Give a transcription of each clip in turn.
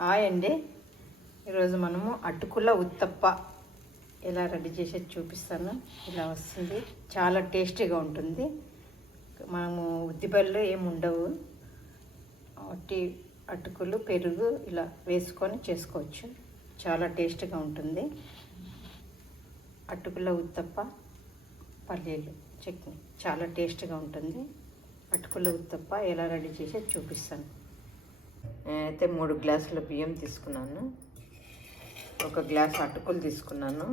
Hi అండి. ఈరోజు మనము అటుకుల ఉత్తప్ప ఎలా రెడీ చేసేది చూపిస్తాను. ఇలా వస్తుంది. చాలా టేస్టీగా ఉంటుంది. మనము ఉద్దిపళ్ళు ఏమి ఉండవు. ఒకటి అటుకులు పెరుగు ఇలా వేసుకొని చేసుకోవచ్చు. చాలా టేస్ట్గా ఉంటుంది. అటుకుల ఉత్తప్ప పల్లీలు చట్నీ. చాలా టేస్ట్గా ఉంటుంది. అటుకుల ఉత్తప్ప ఎలా రెడీ చేసేది చూపిస్తాను. నేనైతే మూడు గ్లాసుల బియ్యం తీసుకున్నాను. ఒక గ్లాస్ అటుకులు తీసుకున్నాను.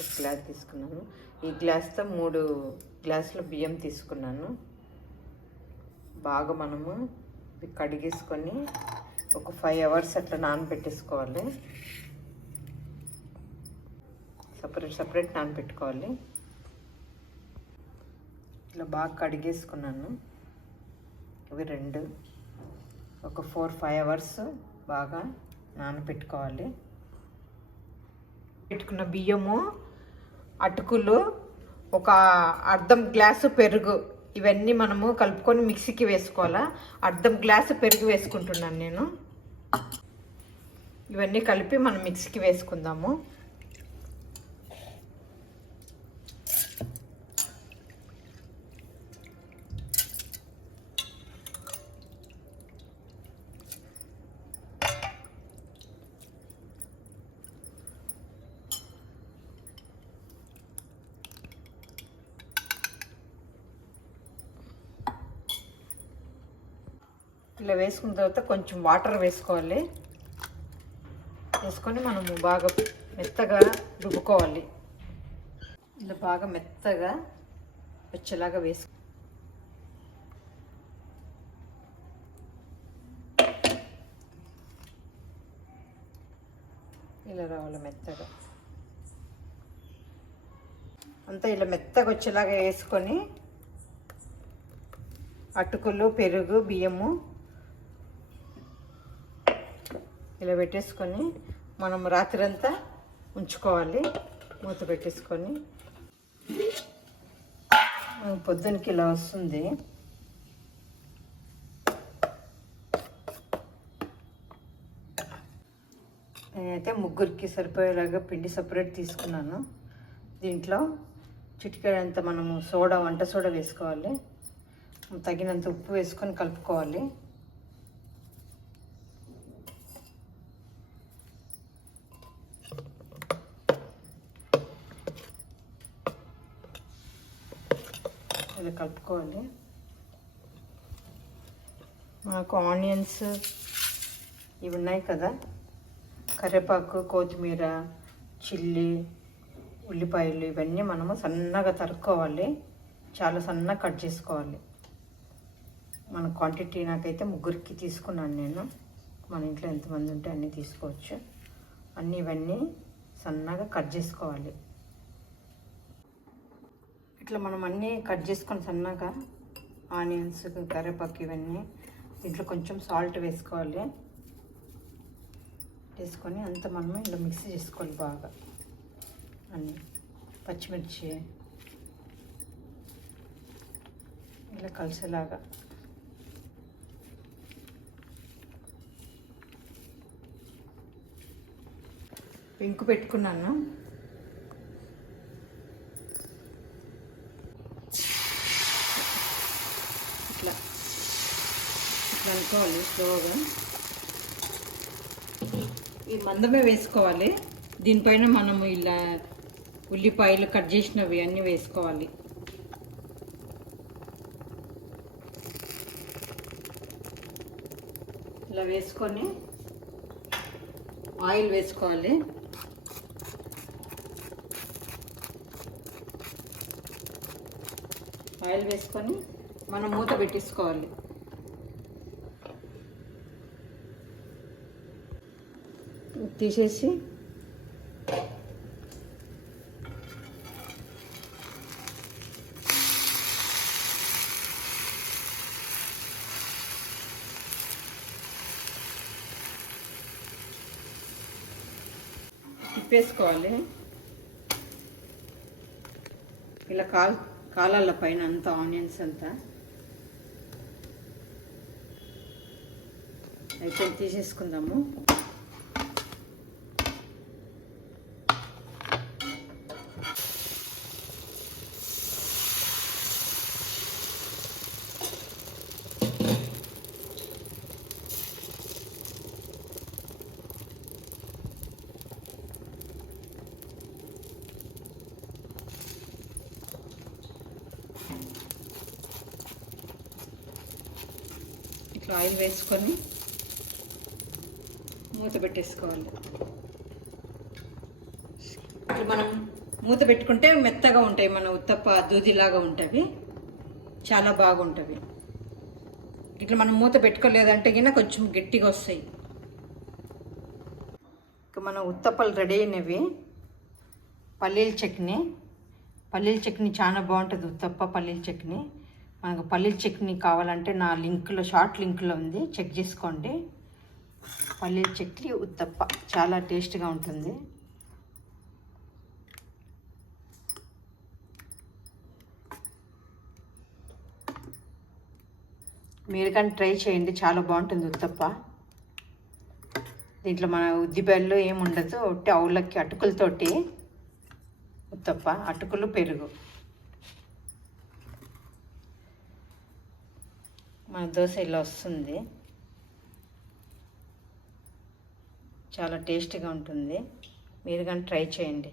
ఒక గ్లాస్ తీసుకున్నాను. ఈ గ్లాస్తో మూడు గ్లాసుల బియ్యం తీసుకున్నాను. బాగా మనము కడిగేసుకొని ఒక ఫైవ్ అవర్స్ అట్లా నానబెట్టేసుకోవాలి. సపరేట్ సపరేట్ నానబెట్టుకోవాలి. ఇట్లా బాగా కడిగేసుకున్నాను. ఇవి రెండు. ఒక ఫోర్ ఫైవ్ అవర్స్ బాగా నానబెట్టుకోవాలి పెట్టుకున్న బియ్యము అటుకులు ఒక అర్ధం గ్లాసు పెరుగు ఇవన్నీ మనము కలుపుకొని మిక్సీకి వేసుకోవాలా? అర్ధం గ్లాసు పెరుగు వేసుకుంటున్నాను నేను. ఇవన్నీ కలిపి మనం మిక్సీకి వేసుకుందాము. ఇలా వేసుకున్న తర్వాత కొంచెం వాటర్ వేసుకోవాలి. వేసుకొని మనము బాగా మెత్తగా రుబ్బుకోవాలి. ఇలా బాగా మెత్తగా వచ్చేలాగా వేసుకు ఇలా రావాలి మెత్తగా. అంతా ఇలా మెత్తగా వచ్చేలాగా వేసుకొని అటుకులు పెరుగు బియ్యము ఇలా పెట్టేసుకొని మనం రాత్రంతా ఉంచుకోవాలి. మూత పెట్టేసుకొని. పొద్దునకి ఇలా వస్తుంది. నేనైతే ముగ్గురికి సరిపోయేలాగా పిండి సపరేట్ తీసుకున్నాను. దీంట్లో చిటికెడంత మనము సోడా వంట సోడా వేసుకోవాలి. తగినంత ఉప్పు వేసుకొని కలుపుకోవాలి. ఇలా కలుపుకోవాలి. మాకు ఆనియన్స్ ఇవి ఉన్నాయి కదా. కరివేపాకు కొత్తిమీర చిల్లీ ఉల్లిపాయలు ఇవన్నీ మనము సన్నగా తరుక్కోవాలి. చాలా సన్నగా కట్ చేసుకోవాలి. మన క్వాంటిటీ నాకైతే ముగ్గురికి తీసుకున్నాను నేను. మన ఇంట్లో ఎంతమంది ఉంటే అన్నీ తీసుకోవచ్చు. అన్నీ ఇవన్నీ సన్నగా కట్ చేసుకోవాలి. ఇట్లా మనం అన్నీ కట్ చేసుకొని సన్నగా ఆనియన్స్ కరివేపాకు ఇవన్నీ దీంట్లో కొంచెం సాల్ట్ వేసుకోవాలి. వేసుకొని అంత మనము ఇలా మిక్స్ చేసుకోవాలి బాగా. అన్నీ పచ్చిమిర్చి ఇలా కలిసేలాగా. పెంకు పెట్టుకున్నాను. ఇట్లా ఇట్లా అనుకోవాలి స్లోగా ఈ మందమే వేసుకోవాలి. దీనిపైన మనము ఇలా ఉల్లిపాయలు కట్ చేసినవి అన్నీ వేసుకోవాలి. ఇలా వేసుకొని ఆయిల్ వేసుకోవాలి. ఆయిల్ వేసుకొని మనం మూత పెట్టేసుకోవాలి. తీసేసి తిప్పేసుకోవాలి. ఇలా కాల్ కాలాల పైన అంతా ఆనియన్స్ అంతా. అయితే తీసేసుకుందాము. ఇట్లా ఆయిల్ వేసుకొని మూత పెట్టేసుకోవాలి. ఇప్పుడు మనం మూత పెట్టుకుంటే మెత్తగా ఉంటాయి మన ఉత్తప్ప దూదిలాగా ఉంటుంది చాలా బాగుంటుంది ఇట్లా మనం మూత పెట్టుకోలేదంటే కింద కొంచెం గట్టిగా వస్తాయి. ఇక మన ఉత్తప్పలు రెడీ అయినవి. పల్లీల చట్నీ. పల్లీల చట్నీ చాలా బాగుంటుంది ఉత్తప్ప పల్లీల చట్నీ. మనకు పల్లీల చట్నీ కావాలంటే నా లింక్లో షార్ట్ లింక్లో ఉంది. చెక్ చేసుకోండి. పల్లీల చట్నీ ఉత్తప్ప. చాలా టేస్ట్గా ఉంటుంది. మీరు కానీ ట్రై చేయండి చాలా బాగుంటుంది ఉత్తప్ప. దీంట్లో మన ఉద్దిబెల్లు ఏమి ఉండదు ఒట్టి అవులకి అటుకులతోటి ఉత్తప్ప అటుకులు పెరుగు. మన దోశ ఇలా వస్తుంది. చాలా టేస్టీగా ఉంటుంది. మీరు కానీ ట్రై చేయండి.